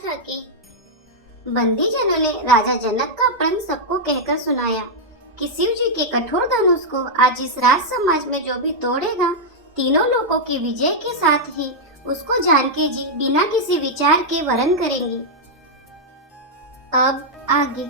था कि बंदीजनों ने राजा जनक का प्रण सबको कहकर सुनाया कि शिव जी के कठोर धनुष को आज इस राज समाज में जो भी तोड़ेगा, तीनों लोगों की विजय के साथ ही उसको जानकी जी बिना किसी विचार के वरण करेंगी। अब आगे।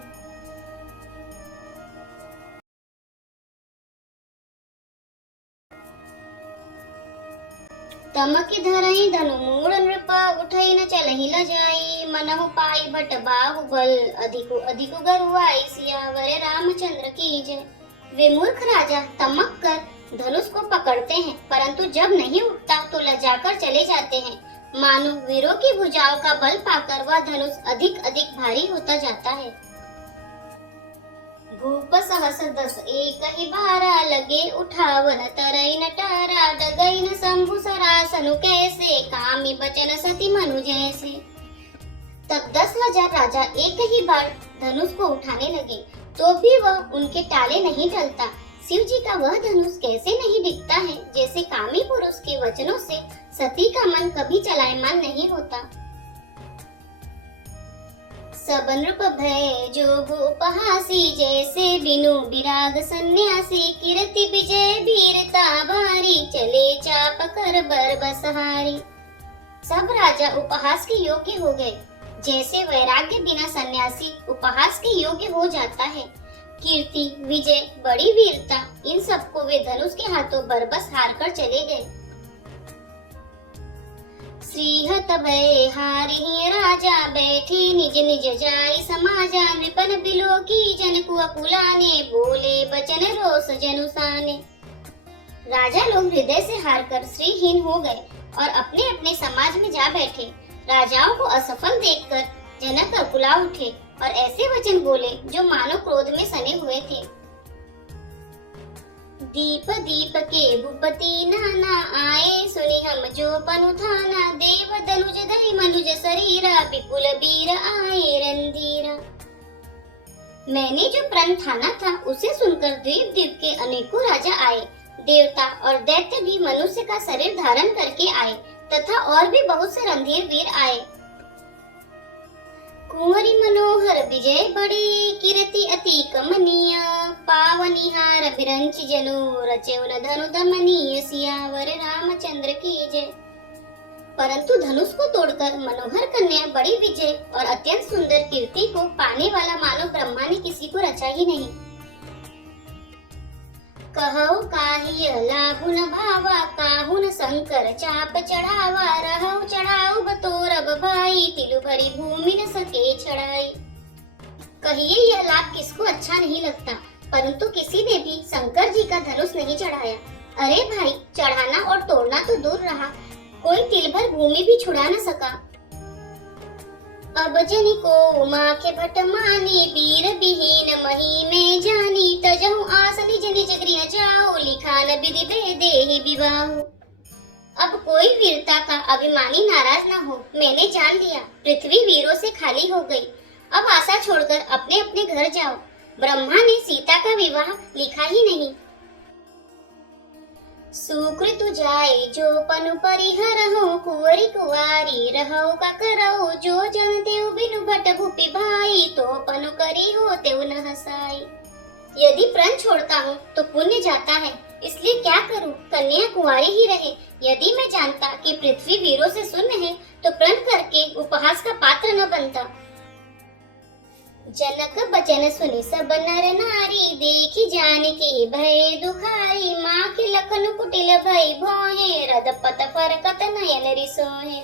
तमकि धरहि धनु मूढ़ नृप उठई न चलहि ल जाई मनहु पाई भट बाहुबल अधिकु अधिकु गरुआई सियावर रामचंद्र की जय। वे मूर्ख राजा तमक कर धनुष को पकड़ते हैं, परंतु जब नहीं उठता तो लजाकर चले जाते हैं। मानो वीरों की भुजाओं का बल पाकर वह धनुष अधिक अधिक भारी होता जाता है। भूप सहस दस एक ही बारा लगे उठावन तरई न टारा डगई न शंभु सरासनु कैसे कामी बचन सती मनु जैसे। तब 10,000 राजा एक ही बार धनुष को उठाने लगे, तो भी वह उनके टाले नहीं टलता। शिव जी का वह धनुष कैसे नहीं दिखता है, जैसे कामी पुरुष के वचनों से सती का मन कभी चलायमान नहीं होता। सब नृप भय जोग उपहासी जैसे बिनु विराग सन्यासी कीर्ति विजय वीरता भारी चले चाप कर बर बसहारी। सब राजा उपहास के योग्य हो गए, जैसे वैराग्य बिना सन्यासी उपहास के योग्य हो जाता है। कीर्ति विजय बड़ी वीरता इन सबको वे धनुष के हाथों बरबस हार कर चले गए। श्रीहत भय हारि राजा बैठे निज निज जाई समाजा नृपन बिलो की जनकु अकुलाने बोले बचन रोष जनुसाने। राजा लोग हृदय से हारकर श्रीहीन हो गए और अपने अपने समाज में जा बैठे। राजाओं को असफल देखकर जनक अकुला उठे और ऐसे वचन बोले जो मानो क्रोध में सने हुए थे। दीप दीप के भूपति नाना आए सुनि हम जो पनुथाना देव दनुज धरि मनुज शरीरा विपुल वीर आए रणधीरा। मैंने जो प्रण ठाना था उसे सुनकर द्वीप द्वीप के अनेकों राजा आए। देवता और दैत्य भी मनुष्य का शरीर धारण करके आए तथा और भी बहुत से रणधीर वीर आए। कुंवरी मनोहर विजय बड़ी कीर्ति अति कमनीय पावनिहार बिरंच जनु रचेउन धनु दमनीय सियावर रामचंद्र की जय। परंतु धनुष को तोड़कर मनोहर कन्या बड़ी विजय और अत्यंत सुंदर कीर्ति को पाने वाला मानो ब्रह्मा ने किसी को रचा ही नहीं। कहौ काहिय लाभुन भावा काहुन शंकर चाप चढ़ावा रहौ चढ़ाऊ बतोरब भाई तिलु भरी भूमि न सके चढ़ाई। कहिए यह लाभ किसको अच्छा नहीं लगता, परंतु किसी ने भी शंकर जी का धनुष नहीं चढ़ाया। अरे भाई, चढ़ाना और तोड़ना तो दूर रहा, कोई तिल भर भूमि भी छुड़ा न सका। अब जनि को माखे भट मानी वीर विहीन मही में जानी तजहु आस निज निज गृह जाओ लिखान विधि बेदेहि विवाहो। अब कोई वीरता का अभिमानी नाराज न हो, मैंने जान लिया पृथ्वी वीरों से खाली हो गई। अब आशा छोड़कर अपने अपने घर जाओ। ब्रह्मा ने सीता का विवाह लिखा ही नहीं। सुकृत जाए जो पनु परिहरहु कुंवरी कुवारी रहौ का करौ जो जनते बिनु भट भूपि भाई तो पनु करी हो तेउ न हसाई। यदि प्रण छोड़ता हूँ तो पुण्य जाता है, इसलिए क्या करूँ, कन्या कुंवारी ही रहे। यदि मैं जानता कि पृथ्वी वीरों से शून्य है तो प्रण करके उपहास का पात्र न बनता। जनक बचन सुनि सब नर नारी देखी जान के भय दुखाई माँ के लखन कुटिल भय भोहे रदपत फरकत नयन रिसोहे।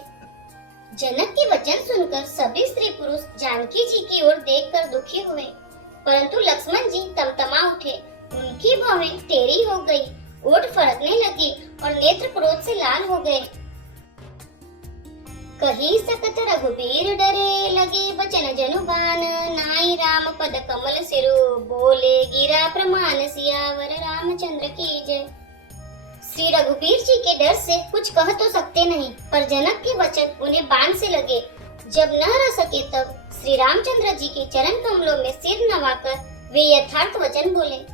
जनक के वचन सुनकर सभी स्त्री पुरुष जानकी जी की ओर देखकर दुखी हुए, परंतु लक्ष्मण जी तमतमा उठे। उनकी भौहें टेढ़ी हो गई, ओठ फड़कने लगी और नेत्र क्रोध से लाल हो गए। कही सकत रघुबीर डरे लगे बचन जनुबान नाई राम पद कमल सिरु बोले गिरा प्रमाण सियावर रामचंद्र की जय। श्री रघुबीर जी के डर से कुछ कह तो सकते नहीं, पर जनक के वचन उन्हें बाण से लगे। जब न रह सके तब श्री रामचंद्र जी के चरण कमलों में सिर नवाकर वे यथार्थ वचन बोले।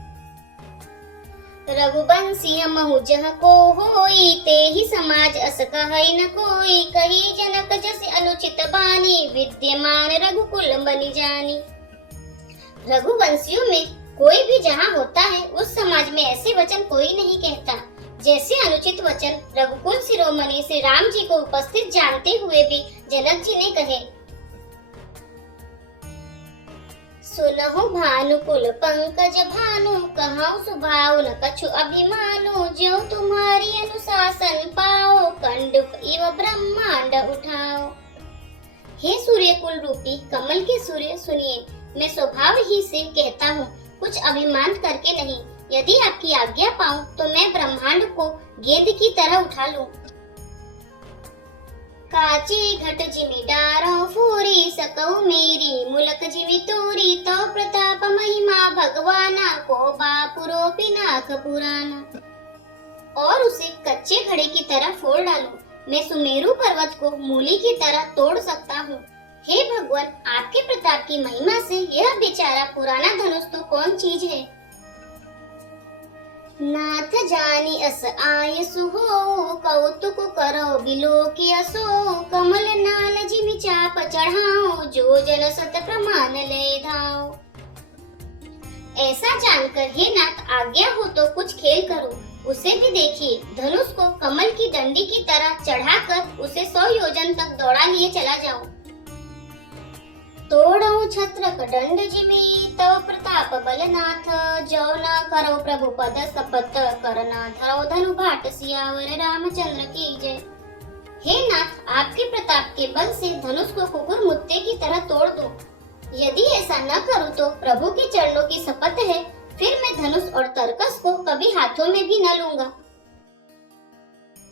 रघुवंशी महु जह को होई, ते ही समाज अस कहई न कोई। कही जनक जस अनुचित बानी, विद्यमान रघुकुल बनि जानी। रघुवंशियों में कोई भी जहाँ होता है, उस समाज में ऐसे वचन कोई नहीं कहता जैसे अनुचित वचन रघुकुल शिरोमणि श्री राम जी को उपस्थित जानते हुए भी जनक जी ने कहे। सुनहु भानुकुल पंकज भानु, कहूँ सुभाव न कछु अभिमानु। ज्यों तुम्हारी अनुशासन पाओ, कंडुक इव ब्रह्मांड उठाओ। हे सूर्य कुल रूपी कमल के सूर्य, सुनिए, मैं स्वभाव ही से कहता हूँ, कुछ अभिमान करके नहीं। यदि आपकी आज्ञा पाऊं तो मैं ब्रह्मांड को गेंद की तरह उठा लूं। काचे घट जिमि डारो फूरी, सकऊ मेरी मुलक जिमि तोरी। तो प्रताप महिमा भगवाना, को बापुरो पिनाक पुराना। और उसे कच्चे घड़े की तरह फोड़ डालूं। मैं सुमेरु पर्वत को मूली की तरह तोड़ सकता हूँ। हे भगवान, आपके प्रताप की महिमा से यह बेचारा पुराना धनुष तो कौन चीज है। नाथ जानी अस आय सुहो, कौतुक करो बिलो के असो। कमल नाल जिमि चाप चढ़ाओ, जो जन सत प्रमाण ले धाओ। ऐसा जानकर हे नाथ, आज्ञा हो तो कुछ खेल करो। उसे भी देखिए, धनुष को कमल की डंडी की तरह चढ़ाकर उसे 100 योजन तक दौड़ा लिए चला जाऊं। तोड़ऊ छत्रक दंड जिमि, तव प्रताप बलनाथ। जो न करो प्रभु पद शपथ, करना धरो धनु भाट सियावर रामचंद्र की जय। हे नाथ, आपके प्रताप के बल से धनुष को कुकुर मुत्ते की तरह तोड़ दो। यदि ऐसा न करूं तो प्रभु के चरणों की शपथ है, फिर मैं धनुष और तरकस को कभी हाथों में भी न लूंगा।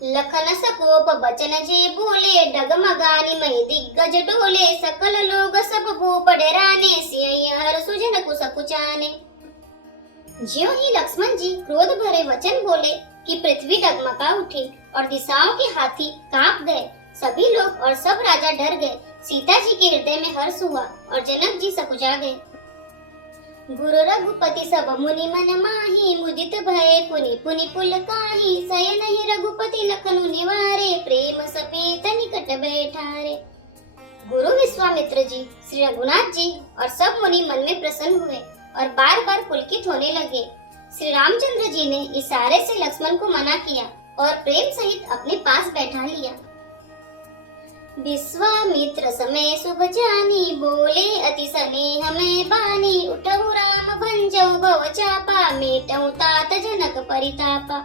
लखन सकोप बचन जे बोले, डगमगानी मई दिग्गज डोले। सकल लोग सब भूप डराने, सियहि हर सुजन कुस कुचाने। ज्यों ही लक्ष्मण जी क्रोध भरे वचन बोले कि पृथ्वी डगमगा उठी और दिशाओं के हाथी कांप गए। सभी लोग और सब राजा डर गए। सीता जी के हृदय में हर्ष हुआ और जनक जी सकुचा गए। गुरु रघुपति सब मुनि मन माही, मुदित भय पुनि पुनि पुल काही। सयन ही रघुपति लखनु निवारे, प्रेम समेत निकट बैठारे। गुरु विश्वामित्र जी, श्री रघुनाथ जी और सब मुनि मन में प्रसन्न हुए और बार बार पुलकित होने लगे। श्री रामचंद्र जी ने इशारे से लक्ष्मण को मना किया और प्रेम सहित अपने पास बैठा लिया। विश्वामित्र समय शुभ जानी, बोले अति स्नेह में बानी। उठऊ राम भंजऊ भव चापा, मेटऊ तात जनक परितापा।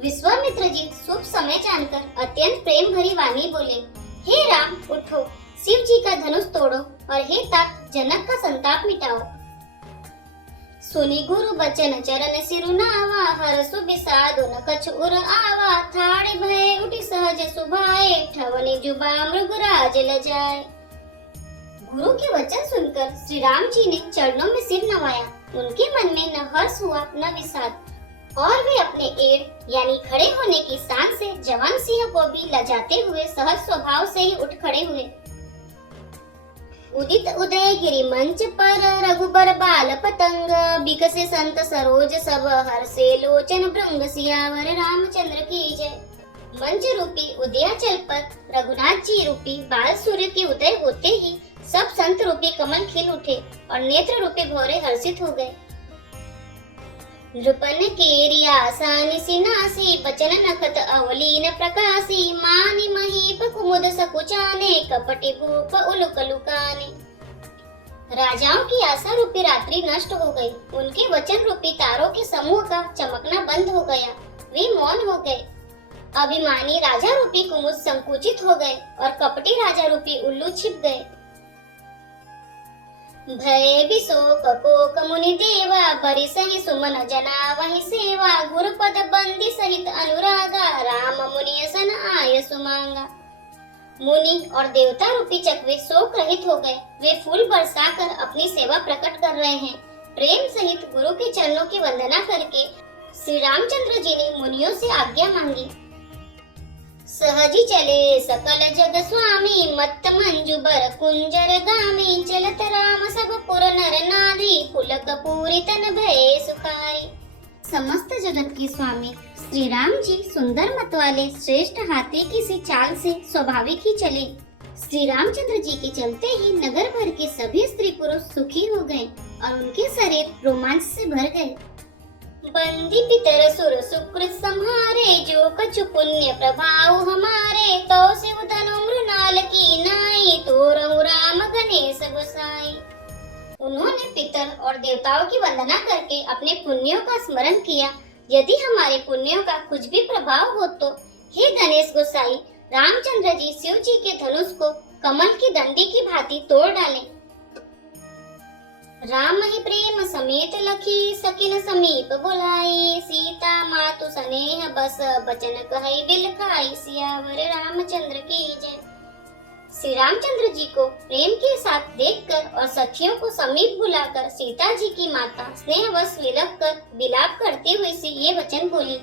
विश्वामित्र जी शुभ समय जानकर अत्यंत प्रेम भरी वाणी बोले, हे राम उठो, शिव जी का धनुष तोड़ो और हे तात जनक का संताप मिटाओ। सुनि गुरु बचन चरण सिरुनावा, हरसु बिसादु न कछु उर आवा। ठाड़े भय उठी सहज सुभाए, ठवनी जुबा मृगराज लजाए। गुरु के वचन सुनकर श्री राम जी ने चरणों में सिर नवाया। उनके मन में न हर्ष हुआ न विषाद और वे अपने एड़ यानी खड़े होने की शान से जवान सिंह को भी लजाते हुए सहज स्वभाव से ही उठ खड़े हुए। उदित उदय गिरि मंच पर, रघुबर बाल पतंग। बिकसे संत सरोज सब, हर्षे लोचन भृंग। सियावर रामचंद्र की जय। मंच रूपी उदयाचल पर रघुनाथ जी रूपी बाल सूर्य के उदय होते ही सब संत रूपी कमल खिल उठे और नेत्र रूपी भौरे हर्षित हो गए। नृपन केरी आसानी सिनासी, बचन नखत अवलीन प्रकाशी। मानि महीप कुमुद सकुचाने, कपटि भूप उलुक लुकाने। राजाओं की आशा रूपी रात्रि नष्ट हो गई। उनके वचन रूपी तारों के समूह का चमकना बंद हो गया। वे मौन हो गए। अभिमानी राजा रूपी कुमुद संकुचित हो गए और कपटी राजा रूपी उल्लू छिप गए। भय विशोक कोक मुनि देवा, बरिसहि सुमन जना वहि सेवा। गुरुपद बंदी सहित अनुरागा, राम मुनि सन आय सुमांगा। मुनि और देवता रूपी चकवे शोक रहित हो गए। वे फूल बरसाकर अपनी सेवा प्रकट कर रहे हैं। प्रेम सहित गुरु के चरणों की वंदना करके श्री रामचंद्र जी ने मुनियों से आज्ञा मांगी। सहजी चले सकल जग स्वामी, मत्त मंजु बर कुंजर गामी। चलत राम सब पुर नर नारी, पुलक पूरी तन भय सुखारी। समस्त जगत के स्वामी श्री राम जी सुंदर मत वाले श्रेष्ठ हाथी की सी चाल से स्वाभाविक ही चले। श्री रामचंद्र जी के चलते ही नगर भर के सभी स्त्री पुरुष सुखी हो गए और उनके शरीर रोमांच से भर गए। बंदी पितर सुर सुकृत संहारे, जो कछु पुण्य प्रभाव हमारे, तो शिव तनु मृणाल की नाई, तो रहु राम गणेश गोसाई। उन्होंने पितर और देवताओं की वंदना करके अपने पुण्यों का स्मरण किया। यदि हमारे पुण्यों का कुछ भी प्रभाव हो तो हे गणेश गोसाई, रामचंद्र जी शिव जी के धनुष को कमल की डंडी की भांति तोड़ डालें। राम ही प्रेम समेत लखी, सकिन समीप बुलाई, सीता मातु स्नेह बस, बचन कहि बिल खाई, सियावर रामचंद्र की जय। श्री रामचंद्र जी को प्रेम के साथ देखकर और सखियों को समीप बुलाकर सीता जी की माता स्नेहवश विलख कर विलाप करते हुए से ये वचन बोली।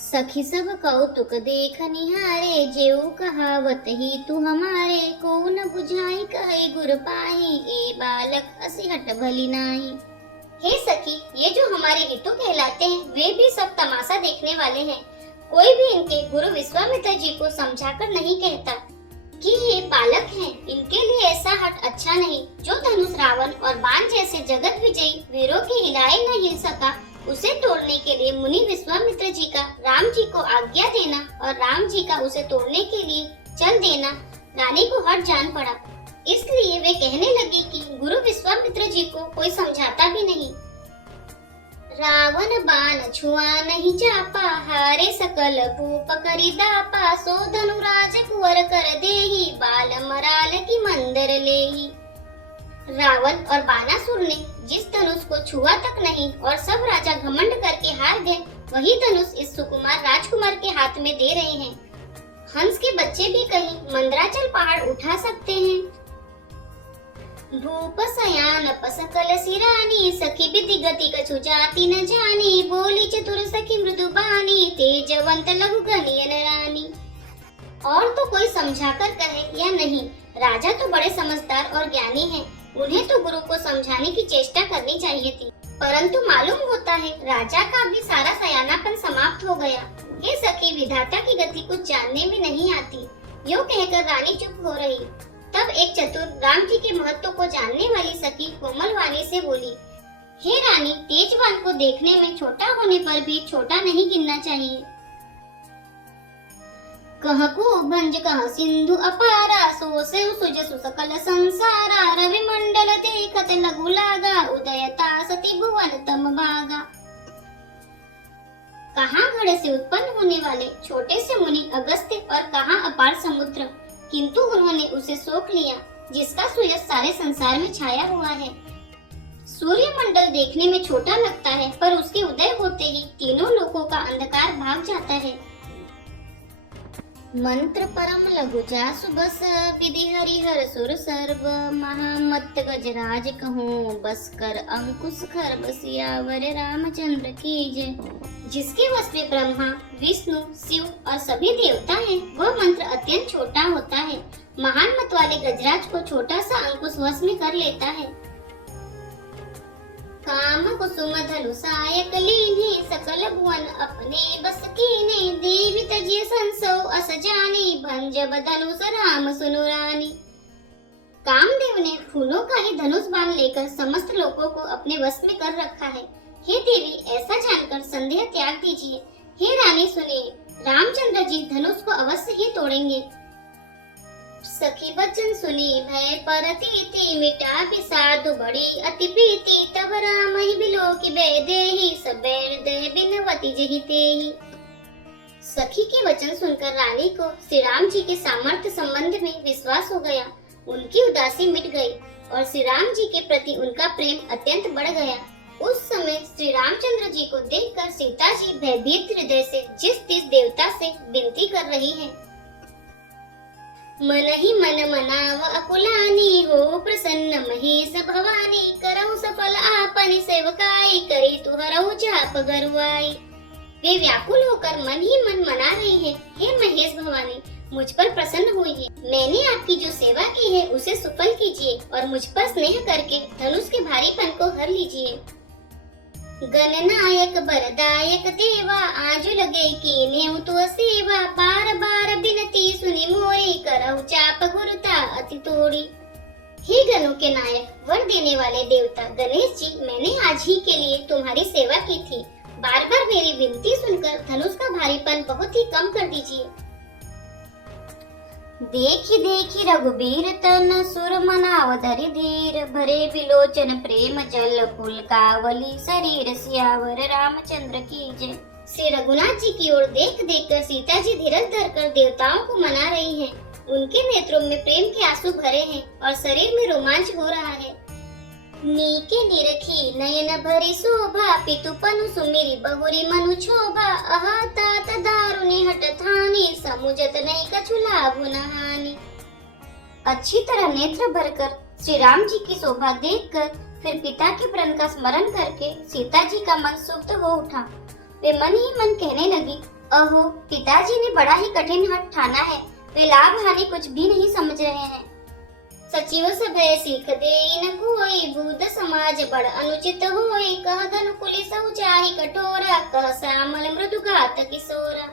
सखी सब कौतुक देख निहारे, जेऊ कहावत ही तू हमारे, को न बुझाई कहे गुर पाही, ए बालक असी हट भली नाही। हे सखी, ये जो हमारे ऋतु कहलाते हैं वे भी सब तमाशा देखने वाले हैं। कोई भी इनके गुरु विश्वामित्र जी को समझाकर नहीं कहता कि ये बालक हैं, इनके लिए ऐसा हट अच्छा नहीं। जो धनुष रावण और बाण जैसे जगत विजयी वीरों के हिलाए न हिल सका, उसे तोड़ने के लिए मुनि विश्वामित्र जी का राम जी को आज्ञा देना और राम जी का उसे तोड़ने के लिए चल देना रानी को हट जान पड़ा। इसलिए वे कहने लगी कि गुरु विश्वामित्र जी को कोई समझाता भी नहीं। रावण बाण छुआ नहीं चापा, हारे सकल भूप करी दापा, सो धनुराज कुंवर कर देही, बाल मराल की मंदिर लेही। रावण और बानासुर ने जिस धनुष को छुआ तक नहीं और सब राजा घमंड करके हार गए, वही धनुष इस सुकुमार राजकुमार के हाथ में दे रहे हैं। हंस के बच्चे भी कहीं मंदराचल पहाड़ उठा सकते हैं। भूप सयान पसकल सिरानी, सखी विधि गति कछु जाति न जानी, बोली चतुर सखी मृदु बानी, तेजवंत लघु गनियन रानी। और तो कोई समझाकर कहे या नहीं, राजा तो बड़े समझदार और ज्ञानी हैं, उन्हें तो गुरु को समझाने की चेष्टा करनी चाहिए थी, परंतु मालूम होता है राजा का भी सारा सयानापन समाप्त हो गया। हे सखी, विधाता की गति कुछ जानने में नहीं आती। यूँ कहकर रानी चुप हो रही। तब एक चतुर राम जी के महत्व को जानने वाली सखी कोमल वाणी से बोली, हे रानी, तेजवान को देखने में छोटा होने पर भी छोटा नहीं गिनना चाहिए। कह को भंज कह सिंधु अपारा, सो से सुजसु सकल संसारा, रवि मंडल देखत लघु लागा, उदयता सती भुवन तम भागा। कहाँ घड़े से उत्पन्न होने वाले छोटे से मुनि अगस्त्य और कहाँ अपार समुद्र, किंतु उन्होंने उसे सोख लिया जिसका सूरज सारे संसार में छाया हुआ है। सूर्य मंडल देखने में छोटा लगता है, पर उसके उदय होते ही तीनों लोकों का अंधकार भाग जाता है। मंत्र परम लघु जासु बस, विधि हरिहर सुर सर्व, महामत गजराज कहूँ, बस कर अंकुश खर्ब, सियावर रामचंद्र की जय। जिसके वश में ब्रह्मा, विष्णु, शिव और सभी देवता हैं, वह मंत्र अत्यंत छोटा होता है। महान मत वाले गजराज को छोटा सा अंकुश वश में कर लेता है। काम कुसुम धनु सायक लीन्हे, सकल भुवन अपने बस कीन्हे, देवी तजिय संसो अस जानी, भंज धनुष राम सुनु रानी। कामदेव ने फूलों का ही धनुष बाण लेकर समस्त लोगों को अपने वश में कर रखा है। हे देवी, ऐसा जानकर संदेह त्याग दीजिए। हे रानी सुनिए, रामचंद्र जी धनुष को अवश्य ही तोड़ेंगे। सखी वचन सुनी भय परतीति, मिटा विषादु बड़ी अति प्रीति, तब राम ही बिलो की बेदेही, सब बैर दे बिनवती जहि तेहि। सखी के वचन सुनकर रानी को श्री राम जी के सामर्थ्य संबंध में विश्वास हो गया। उनकी उदासी मिट गई और श्री राम जी के प्रति उनका प्रेम अत्यंत बढ़ गया। उस समय श्री रामचंद्र जी को देखकर सीता जी भयभीत हृदय से जिस तिस देवता से विनती कर रही हैं, मन ही मन मनाव अकुलानी, हो प्रसन्न महेश भवानी, करहु सफल आपनि सेवकाई, करी तुहरहु चाप गरुआई। वे व्याकुल होकर मन ही मन मना रही है, हे महेश भवानी, मुझ पर प्रसन्न हुई। मैंने आपकी जो सेवा की है उसे सफल कीजिए और मुझ पर स्नेह करके धनुष के भारीपन को हर लीजिए। गणनायक बरदायक देवा आजु लगे कीने तो सेवा बार बार बिनती सुनी मोरी करहु चाप गुरुता अति तोड़ी। हे गणों के नायक वर देने वाले देवता गणेश जी, मैंने आज ही के लिए तुम्हारी सेवा की थी। बार बार मेरी विनती सुनकर धनुष का भारीपन बहुत ही कम कर दीजिए। देखी देखी रघुबीर तन सुर मनाव धरि धीर भरे विलोचन प्रेम जल कुल कावली शरीर सियावर रामचंद्र की जय। श्री रघुनाथ जी की ओर देख देख कर सीता जी धीरज धरकर देवताओं को मना रही हैं। उनके नेत्रों में प्रेम के आंसू भरे हैं और शरीर में रोमांच हो रहा है। नीके निरखी नयन भरी शोभा पितुपनु सुमिरी बहुरी मनु क्षोभा अहा तात दारुणी हट थानी समुझत नहीं कछु लाभ नहानी। अच्छी तरह नेत्र भरकर श्री राम जी की शोभा देखकर फिर पिता के प्रण का स्मरण करके सीता जी का मन सुप्त हो उठा। वे मन ही मन कहने लगी, अहो पिताजी ने बड़ा ही कठिन हठ ठाना है, वे लाभ हानि कुछ भी नहीं समझ रहे हैं। सचिव सभय सीख दे न कोई बूढ़ समाज बड़ अनुचित होई कह धन कुली सहु चाहि कठोरा कह श्यामल मृदु घात किशोरा।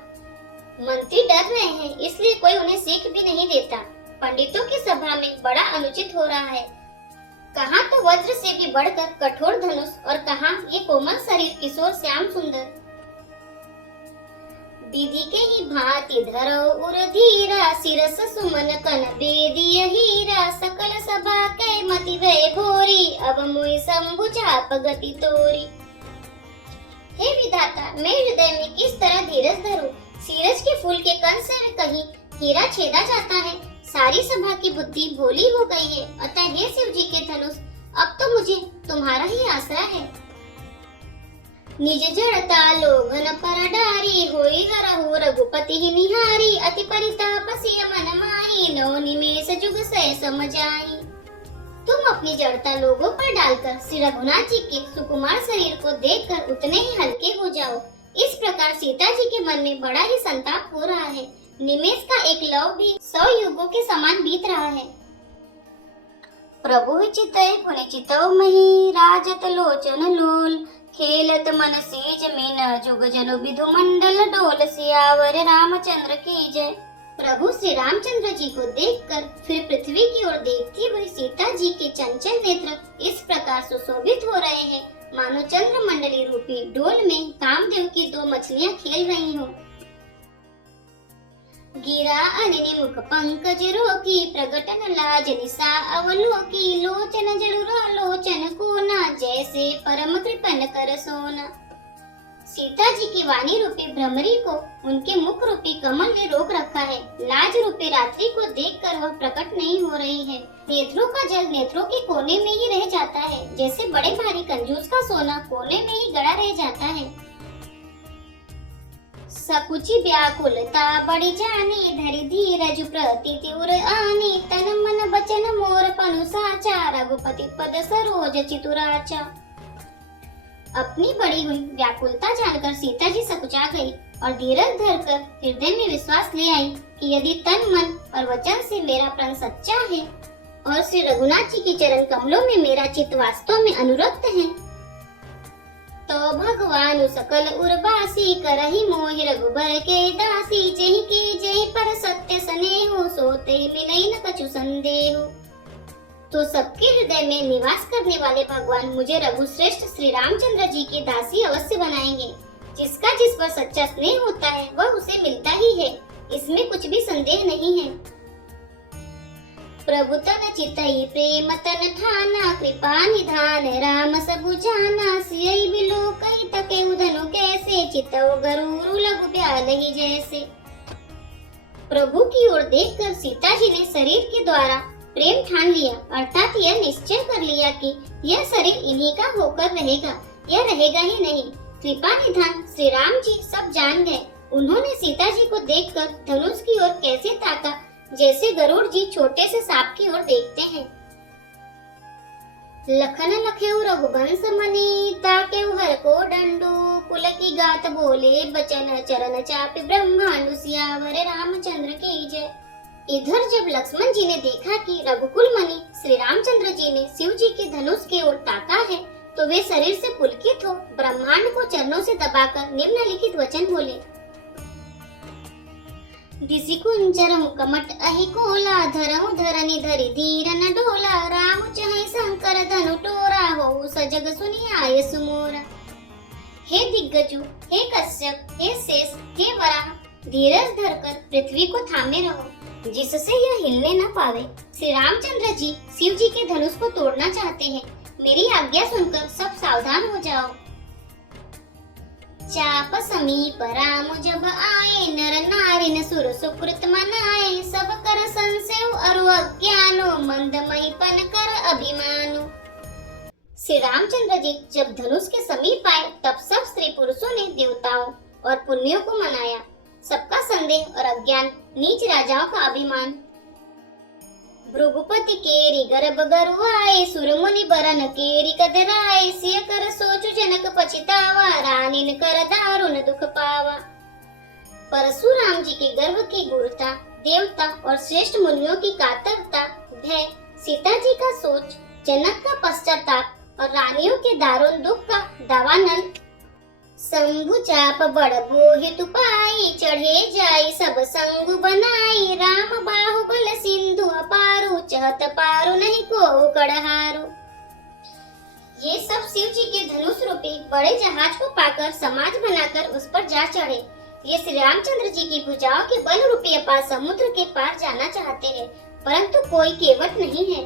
मंत्री डर रहे हैं इसलिए कोई उन्हें सीख भी नहीं देता। पंडितों की सभा में बड़ा अनुचित हो रहा है। कहाँ तो वज्र से भी बढ़कर कठोर धनुष और कहाँ ये कोमल शरीर किशोर श्याम सुंदर। विधि के ही भांति धरो उर धीरा सिरस सुमन कन बेदिय हीरा सकल सभा के मति भय भोरी अब मुई शंभु चाप गति तोरी। हे विधाता, मैं हृदय में किस तरह धीरज धरूं? सीरज के फूल के कण से कहीं हीरा छेदा जाता है। सारी सभा की बुद्धि भोली हो गई है। अतः हे शिव जी के धनुष, अब तो मुझे तुम्हारा ही आसरा है। निज जड़ता लोभन पर डारी होई हरहु रघुपति ही निहारी अति परिताप सिय मन माही नौ निमेष जुग सह समझाई। तुम अपनी जड़ता लोगों पर डालकर श्री रघुनाथ जी के सुकुमार शरीर को देखकर उतने ही हल्के हो जाओ। इस प्रकार सीता जी के मन में बड़ा ही संताप हो रहा है। निमेष का एक लव भी 100 युगों के समान बीत रहा है। प्रभु चितय पुनि चितव मही राजत लोचन लोल खेलत मन सीज मीन जुग जनु विधु मंडल डोल सियावर रामचंद्र की जय। प्रभु श्री रामचंद्र जी को देखकर फिर पृथ्वी की ओर देखती हुई सीता जी के चंचल नेत्र इस प्रकार सुशोभित हो रहे हैं मानो चंद्र मंडली रूपी डोल में कामदेव की 2 मछलियां खेल रही हों। गिरा अनिनि मुख पंकज रोकी प्रगटन लाज निसा अवलोकी लोचन जलुरा लोचन कोना जैसे परम कृपन कर सोना। सीता जी की वाणी रूपी भ्रमरी को उनके मुख रूपी कमल ने रोक रखा है। लाज रूपी रात्रि को देखकर वह प्रकट नहीं हो रही है। नेत्रों का जल नेत्रों के कोने में ही रह जाता है, जैसे बड़े भारी कंजूस का सोना कोने में ही गड़ा रह जाता है। सकुचि व्याकुलता बड़ी जानी धरि धीरज प्रतीति उर आनी तन मन बचन मोर पनु साचा रघुपति पद सरोज चितुराचा। अपनी बड़ी हुई व्याकुलता जानकर सीता जी सकुचा गई और धीरज धरकर हृदय में विश्वास ले आई कि यदि तन मन और वचन से मेरा प्रण सच्चा है और श्री रघुनाथ जी के चरण कमलों में मेरा चित्त वास्तव में अनुरक्त है तो भगवान सकल उर्वासी करहि मोहि रघुबर के दासी जेहि के जेहि पर सत्य स्नेहु सोते मिलई न कछु संदेहु। तो सबके हृदय में निवास करने वाले भगवान मुझे रघुश्रेष्ठ श्री रामचंद्र जी की दासी अवश्य बनाएंगे। जिसका जिस पर सच्चा स्नेह होता है वह उसे मिलता ही है, इसमें कुछ भी संदेह नहीं है। प्रभु तन चितई प्रेम तन ठाना कृपा निधान राम सबु जाना सियई बिलो कई तके उधनु कैसे चितव गरुरु लघु ब्याल ही जैसे। प्रभु की ओर देखकर सीता जी ने शरीर के द्वारा प्रेम ठान लिया, अर्थात यह निश्चय कर लिया कि यह शरीर इन्हीं का होकर रहेगा, यह रहेगा ही नहीं। कृपा निधान श्री राम जी सब जान गए। उन्होंने सीता जी को देखकर धनुष की ओर कैसे ताका जैसे गरुड़ जी छोटे से सांप की ओर देखते हैं। लखन लखेउ रघुवंश मणि ताकेउ हर को डंडू कुल की गात बोले बचन चरण चापि ब्रह्मांडु सियावर रामचंद्र की जय। इधर जब लक्ष्मण जी ने देखा कि रघुकुल मणि श्री रामचंद्र जी ने शिव जी के धनुष की ओर ताका है तो वे शरीर से पुलकित हो ब्रह्मांड को चरणों से दबाकर निम्नलिखित वचन बोले। दिसि कुंजरहु कमट अहि कोला, धरहु धरनि धरि धीर न डोला, राम चहै शंकर धनु टोरा, हो सजग सुनि आय सुमोरा। हे दिग्गजों, हे कश्यप, हे शेष, हे वराह, धीरज धरकर पृथ्वी को थामे रहो जिससे यह हिलने न पावे। श्री रामचंद्र जी शिव जी के धनुष को तोड़ना चाहते हैं, मेरी आज्ञा सुनकर सब सावधान हो जाओ। चाप समीप राम जब आए, नर नारिन सुर सुकृत मनाए, सब कर संशय अरु अज्ञानो, मंदमयी पन कर अभिमानो। श्री रामचंद्र जी जब धनुष के समीप आए तब सब स्त्री पुरुषों ने देवताओं और पुण्यों को मनाया। सबका संदेह और अज्ञान, नीच राजाओं का अभिमान। भृगुपति केरी गर्भ गरुआए, सुर मुनि बरन केरी कदराए, सिय कर सोचु जनक पछितावा, रानीन कर दारुण दुख पावा। परशुराम जी के गर्भ की गुरुता, देवता और श्रेष्ठ मुनियों की कातरता, भय, सीता जी का सोच, जनक का पश्चाताप और रानियों के दारुण दुख का दावानल। शंभु चाप बड़ बोहित पाई, चढ़े जाई सब संगु बनाई, राम बाहुबल सिंधु अपारु, चहत पारु नहीं को कड़हारु। ये सब शिव जी के धनुष रूपी बड़े जहाज को पाकर समाज बनाकर उस पर जा चढ़े। ये श्री रामचंद्र जी की भुजाओं के बल रूपी अपार समुद्र के पार जाना चाहते हैं, परंतु कोई केवट नहीं है।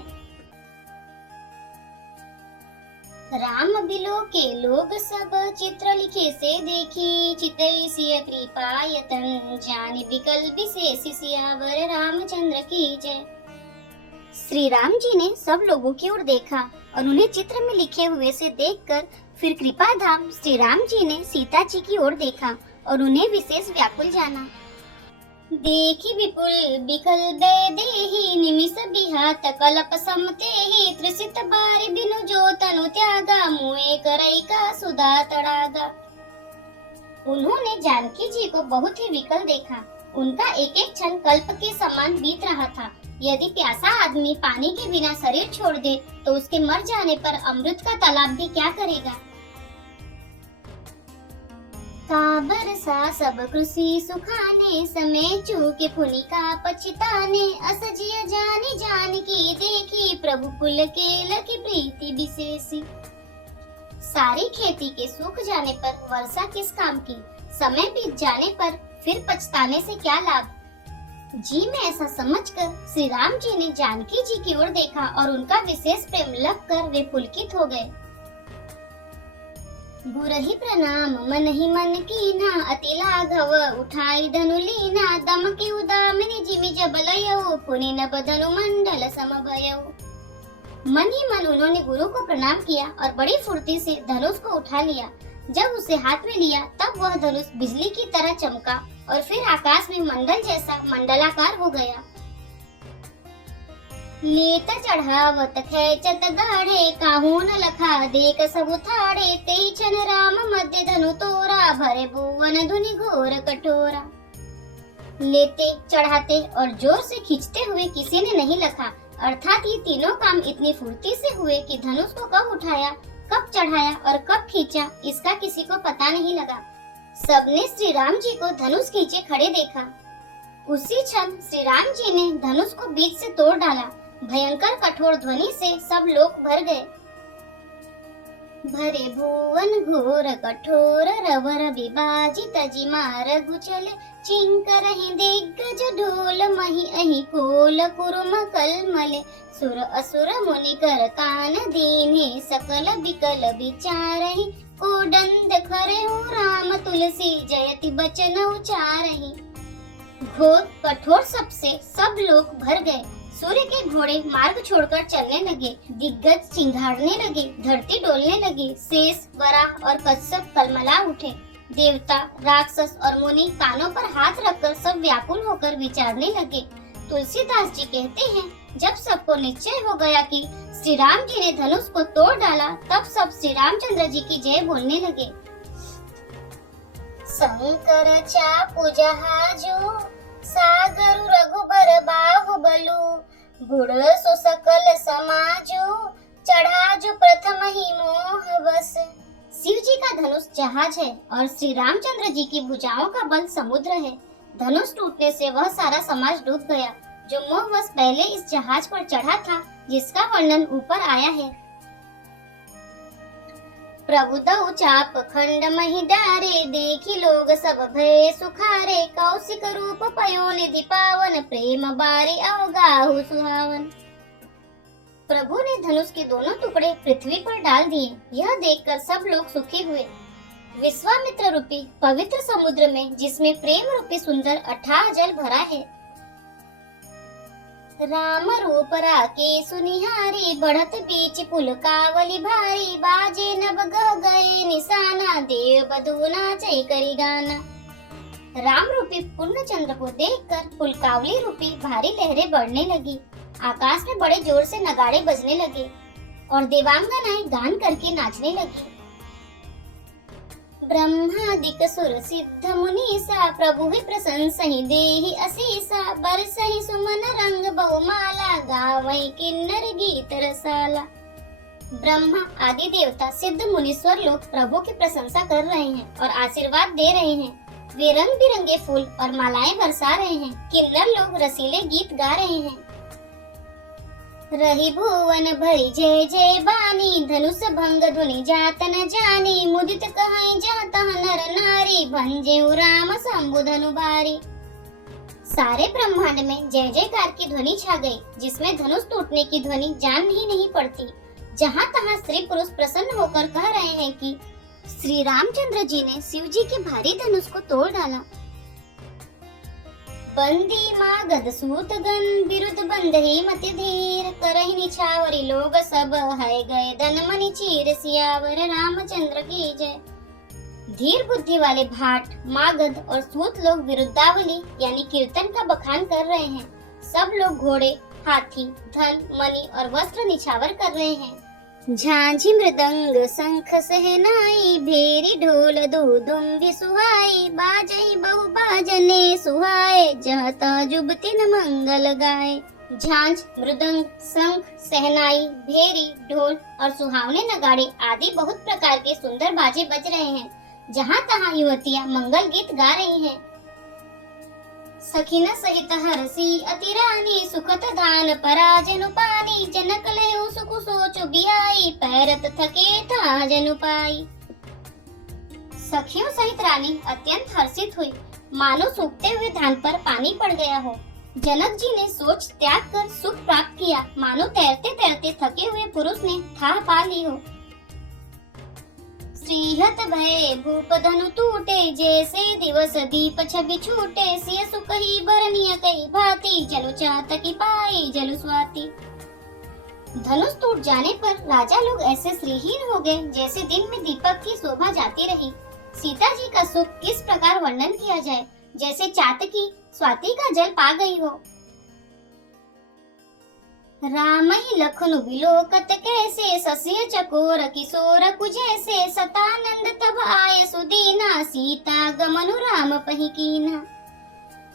राम बिलो के लोग सब, चित्र लिखे से देखी, चितई सिय कृपा यतन, जानि विकल विशेष सियावर रामचंद्र की जय। श्री राम जी ने सब लोगों की ओर देखा और उन्हें चित्र में लिखे हुए से देखकर फिर कृपा धाम श्री राम जी ने सीता जी की ओर देखा और उन्हें विशेष व्याकुल जाना। देखी विपुल बिकल देहि, निमिष बिहात कलप समतेहि, त्रिसित बारी बिनु जो तनु त्यागा, मुए करई का सुधा तड़ागा। उन्होंने जानकी जी को बहुत ही विकल देखा। उनका एक एक क्षण कल्प के समान बीत रहा था। यदि प्यासा आदमी पानी के बिना शरीर छोड़ दे तो उसके मर जाने पर अमृत का तालाब भी क्या करेगा। बरसा सब कृषि सुखाने, समय चूके पुनि का पछिताने, असजिय जानी जान की देखी, प्रभु कुल के लकी प्रीति विशेषी। सारी खेती के सूख जाने पर वर्षा किस काम की, समय बीत जाने पर फिर पछताने से क्या लाभ। जी में ऐसा समझकर श्री राम जी ने जानकी जी की ओर देखा और उनका विशेष प्रेम लगकर वे पुलकित हो गए। गुरहि प्रणाम मन ही मन कीना, अति लाघव उठाई धनु लीना, दम की उदामिनी जिमि जब लयऊ, पुनि नभ धनु मंडल समभयऊ। मन ही मन उन्होंने गुरु को प्रणाम किया और बड़ी फुर्ती से धनुष को उठा लिया। जब उसे हाथ में लिया तब वह धनुष बिजली की तरह चमका और फिर आकाश में मंडल जैसा मंडलाकार हो गया। लेत चढ़ावत खेचत गाढ़े, काहू न लखा देख सब उठाड़े, तेहि क्षण राम मध्य धनु तोरा, भरे भुवन धुनि घोर कठोरा। लेते, चढ़ाते और जोर से खींचते हुए किसी ने नहीं लखा, अर्थात ये तीनों काम इतनी फुर्ती से हुए कि धनुष को कब उठाया, कब चढ़ाया और कब खींचा इसका किसी को पता नहीं लगा। सबने श्री राम जी को धनुष खींचे खड़े देखा। उसी क्षण श्री राम जी ने धनुष को बीच से तोड़ डाला। भयंकर कठोर ध्वनि से सब लोग भर गए। भरे भुवन घोर कठोर, रवर विभाजित जी मार्ग चले, चिंकरहि दिग्गज ढोल, मही अहि कोल कुरुम कलमले, सुर असुर मुनि कर कान दीन्हे, सकल बिकल विचारहि, कोडंद खरे हो राम तुलसी, जयति बचन उचारहि। घोर कठोर सबसे सब लोग भर गए। सूर्य के घोड़े मार्ग छोड़कर चलने लगे, दिग्गज चिंघाड़ने लगे, धरती डोलने लगी, शेष, वराह और कश्यप कलमला उठे। देवता, राक्षस और मुनि कानों पर हाथ रखकर सब व्याकुल होकर विचारने लगे। तुलसीदास जी कहते हैं, जब सबको निश्चय हो गया कि श्री राम जी ने धनुष को तोड़ डाला, तब सब श्री रामचंद्र जी की जय बोलने लगे। शंकर चापु जहाजो, सागर रघुबर बाहुबलु, गुण सो सकल समाजो, चढ़ा जो प्रथम ही मोह बस। शिव जी का धनुष जहाज है और श्री रामचंद्र जी की भुजाओं का बल समुद्र है। धनुष टूटने से वह सारा समाज डूब गया जो मोहवश पहले इस जहाज पर चढ़ा था, जिसका वर्णन ऊपर आया है। प्रभु दऊ चाप खंड मही डारे, देखी लोग सब भय सुखारे। कौशिक रूप पयो निधि पावन, प्रेम बारी अवगाहु सुहावन। प्रभु ने धनुष के दोनों टुकड़े पृथ्वी पर डाल दिए। यह देखकर सब लोग सुखी हुए। विश्वामित्र रूपी पवित्र समुद्र में, जिसमें प्रेम रूपी सुंदर अथाह जल भरा है, राम रूप राके सुनिहारी। बढ़त बीच पुल कावली भारी, बाजे नभ गह गए निशाना। देव बधू नाचै करी गाना। राम रूपी पूर्ण चंद्र को देखकर पुलकावली रूपी भारी लहरें बढ़ने लगी। आकाश में बड़े जोर से नगाड़े बजने लगे और देवांगनाएं गान करके नाचने लगी। ब्रह्मादिक सुर सिद्ध मुनीसा, प्रभु ही प्रशंसहि देहि असीसा। बरसहि सुमन रंग बहुमाला, गावहि किन्नर गीत रसाला। ब्रह्मा आदि देवता सिद्ध मुनीश्वर लोग प्रभु की प्रशंसा कर रहे हैं और आशीर्वाद दे रहे हैं। वे रंग बिरंगे फूल और मालाएं बरसा रहे हैं। किन्नर लोग रसीले गीत गा रहे हैं। रही भुवन भरी जय जय बानी, धनुष भंग धुनि जात न जानी। मुदित कहाई जहाँ तहाँ नर नारी, भंजेउ राम शंभु धनु बारी। सारे ब्रह्मांड में जय जयकार की ध्वनि छा गई, जिसमें धनुष टूटने की ध्वनि जान ही नहीं पड़ती। जहाँ तहाँ स्त्री पुरुष प्रसन्न होकर कह रहे हैं कि श्री रामचंद्र जी ने शिव जी के भारी धनुष को तोड़ डाला। बंदी मागध सूत गन, विरुद्ध बंधहि मति धीर। करहि निछावरी लोग सब, है गए धन मनि चीर। सियावर रामचंद्र की जय। धीर बुद्धि वाले भाट, मागध और सूत लोग विरुद्धावली यानी कीर्तन का बखान कर रहे हैं। सब लोग घोड़े, हाथी, धन, मणि और वस्त्र निछावर कर रहे हैं। झांझी मृदंग शंख सहनाई, भेरी ढोल दुदुम्बी सुहाई। बाजई बहु बाजने सुहाए, जहाँ तहाँ जुबतिन मंगल गाए। झांझ, मृदंग, शंख, सहनाई, भेरी, ढोल और सुहावने नगाड़े आदि बहुत प्रकार के सुंदर बाजे बज रहे हैं। जहाँ तहाँ युवतियाँ मंगल गीत गा रही हैं। सखिन सहित हरसी अति रानी, सुखत धान पराजनु पानी। जनक लेहु सुख सोचु बियाई, पैरत थके था जनु पाई। सखियों सहित रानी अत्यंत हर्षित हुई, मानो सूखते हुए धान पर पानी पड़ गया हो। जनक जी ने सोच त्याग कर सुख प्राप्त किया, मानो तैरते तैरते थके हुए पुरुष ने थाह पा ली हो। श्रीहत भय भूप धनु टूटे, जैसे दिवस दीप छवि छूटे। सिय सुख ही बरनिय कई भांति, जलु चातकी पाई जलु स्वाति। धनुष टूट जाने पर राजा लोग ऐसे श्रीहीन हो गए जैसे दिन में दीपक की शोभा जाती रही। सीता जी का सुख किस प्रकार वर्णन किया जाए, जैसे चातकी स्वाति का जल पा गई हो। राम ही लखनु बिलोकत कैसे, सस्य चकोर किशोर कुजैसे। सतानंद तब आए सुदीना, सीता गमनु राम पहि कीना।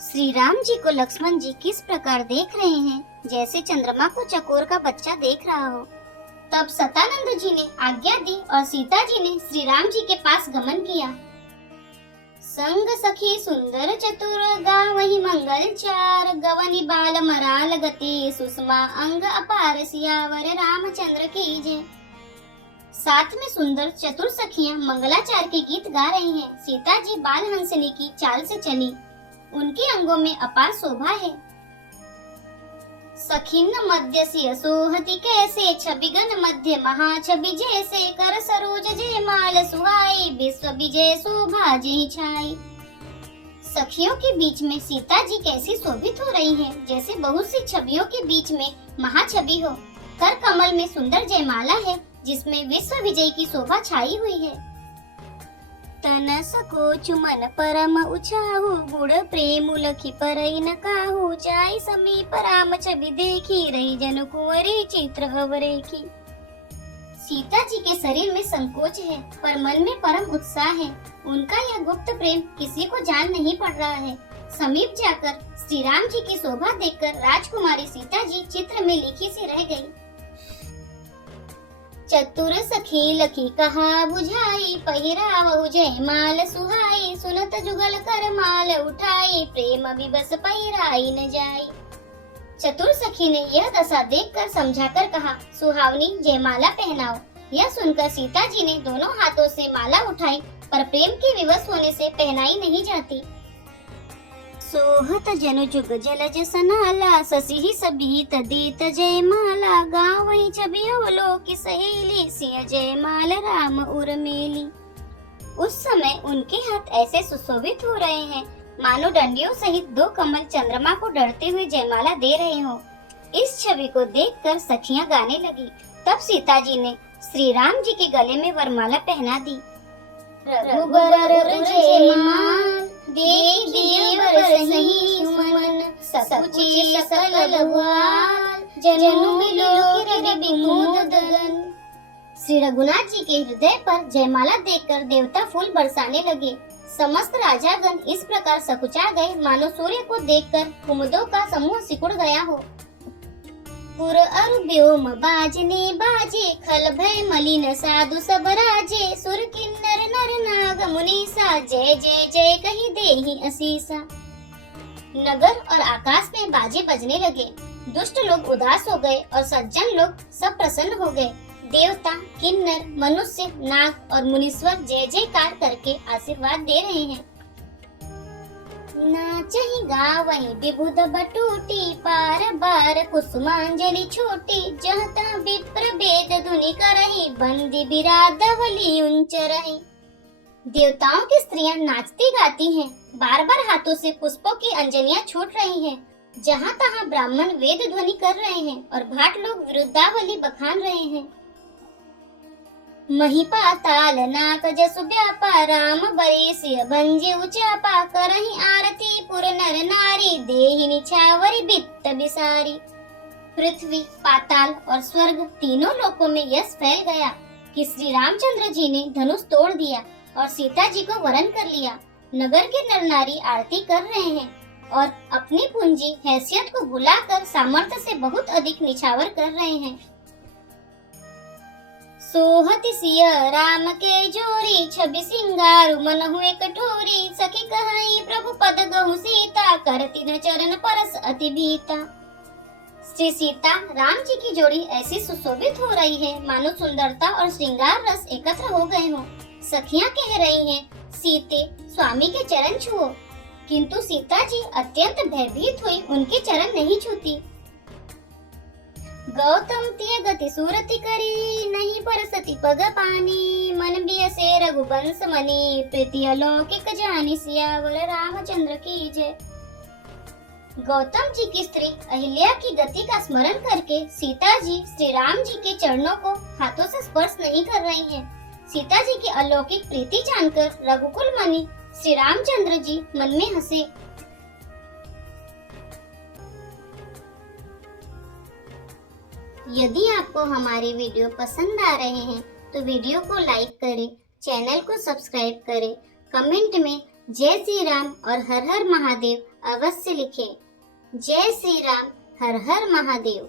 श्री राम जी को लक्ष्मण जी किस प्रकार देख रहे हैं, जैसे चंद्रमा को चकोर का बच्चा देख रहा हो। तब सतानंद जी ने आज्ञा दी और सीता जी ने श्री राम जी के पास गमन किया। संग सखी सुंदर चतुर, गावहि मंगल चार। गवनि बाल मराल गति, सुषमा अंग अपार। सियावर रामचंद्र की जय। साथ में सुंदर चतुर सखियां मंगलाचार के गीत गा रही हैं। सीता जी बाल हंसनी की चाल से चली, उनके अंगों में अपार शोभा है। सखिन मध्य सिय सोहति कैसे, छबिगन मध्य महाछबि जैसे। कर सरोज जय माल सुहाई, विश्व विजय शोभा जय छाई। सखियों के बीच में सीता जी कैसी शोभित हो रही हैं, जैसे बहुत सी छवियों के बीच में महाछवि हो। कर कमल में सुंदर जयमाला है, जिसमें विश्व विजय की शोभा छाई हुई है। तन सकोच मन परम उछाहु, गुण प्रेम लखी परई न काहू। चाई समीप राम छवि देखी, रही जन कुंवरी चित्र अवरेखी। सीता जी के शरीर में संकोच है, पर मन में परम उत्साह है। उनका यह गुप्त प्रेम किसी को जान नहीं पड़ रहा है। समीप जाकर श्री राम जी की शोभा देखकर राजकुमारी सीता जी चित्र में लिखी सी रह गई। चतुर सखी लखी कहा बुझाई, पहिरावहु जयमाल सुहाई, सुनत जुगल कर माल उठाई, प्रेम विवश पहिराई न जाई। चतुर सखी ने यह दशा देखकर समझाकर कहा, सुहावनी जयमाला पहनाओ। यह सुनकर सीता जी ने दोनों हाथों से माला उठाई, पर प्रेम के विवश होने से पहनाई नहीं जाती। सोहत जनु जुग जलज सनाला, ससी सबीत दीत जयमाला, गाँव वही छबियो लोक सहेली, सिय जयमाल राम उर्मिली। उस समय उनके हाथ ऐसे सुशोभित हो रहे हैं मानो डंडियों सहित दो कमल चंद्रमा को डरते हुए जयमाला दे रहे हो। इस छवि को देखकर सखियां गाने लगी। तब सीता जी ने श्री राम जी के गले में वरमाला पहना दी। रघुबर जयमाल देखि देवर सही सुमन, सकुचि सकल भुआल, जनु बिलोक रवि विमुद गगन। श्री रघुनाथ जी के हृदय पर जयमाला देखकर देवता फूल बरसाने लगे। समस्त राजागण इस प्रकार सकुचा गए मानो सूर्य को देखकर कुमुदों का समूह सिकुड़ गया हो। पुर अरु व्योम बाजने बाजे, खल भय मलिन साधु सब राजे, सुर किन्नर नर नाग मुनीसा, जय जय जय कहि देहि असीसा। नगर और आकाश में बाजे बजने लगे। दुष्ट लोग उदास हो गए और सज्जन लोग सब प्रसन्न हो गए। देवता, किन्नर, मनुष्य, नाग और मुनीश्वर जय जयकार करके आशीर्वाद दे रहे हैं। नाचहि गावहि विबुध बटूटी, पार बार कुसुमांजलि छोटी, जह तह विप्र वेद धुनि करहि, बंदी बिरादवली उंचरहि। देवताओं की स्त्रियां नाचती गाती हैं, बार बार हाथों से पुष्पों की अंजलियां छूट रही हैं। जहाँ तहाँ ब्राह्मण वेद ध्वनि कर रहे हैं और भाट लोग विरुद्धावली बखान रहे हैं। महिपाताल नाक जसु व्यापा, राम बरेसिय भंजे उचापा, करहि आरती पुर नर नारी, देहि निछावरि बित्त बिसारी। पृथ्वी, पाताल और स्वर्ग तीनों लोकों में यश फैल गया कि श्री रामचंद्र जी ने धनुष तोड़ दिया और सीता जी को वरण कर लिया। नगर के नर नारी आरती कर रहे हैं और अपनी पूंजी हैसियत को भुलाकर सामर्थ्य से बहुत अधिक निछावर कर रहे हैं। सोहति सिय राम के जोरी, छवि सिंगारु मन हुए कठोरी, सखी कहाई प्रभु पद गहु सीता, करती न चरण परस अति भीता। श्री सीता राम जी की जोड़ी ऐसी सुशोभित हो रही है मानो सुंदरता और श्रृंगार रस एकत्र हो गए हों। सखियां कह रही हैं, सीते स्वामी के चरण छुओ, किंतु सीता जी अत्यंत भयभीत हुई उनके चरण नहीं छूती। गौतम तिय गति सूरति करी, नहीं बरसति पग पानी, मन बियसे रघुवंश मनी, प्रीति अलौकिक जानी, सियावर रामचंद्र की जय। गौतम जी की स्त्री अहिल्या की गति का स्मरण करके सीता जी श्री राम जी के चरणों को हाथों से स्पर्श नहीं कर रही हैं। सीता जी की अलौकिक प्रीति जानकर रघुकुल मणि श्री रामचंद्र जी मन में हंसे। यदि आपको हमारे वीडियो पसंद आ रहे हैं तो वीडियो को लाइक करें, चैनल को सब्सक्राइब करें, कमेंट में जय श्री राम और हर हर महादेव अवश्य लिखें। जय श्री राम, हर हर महादेव।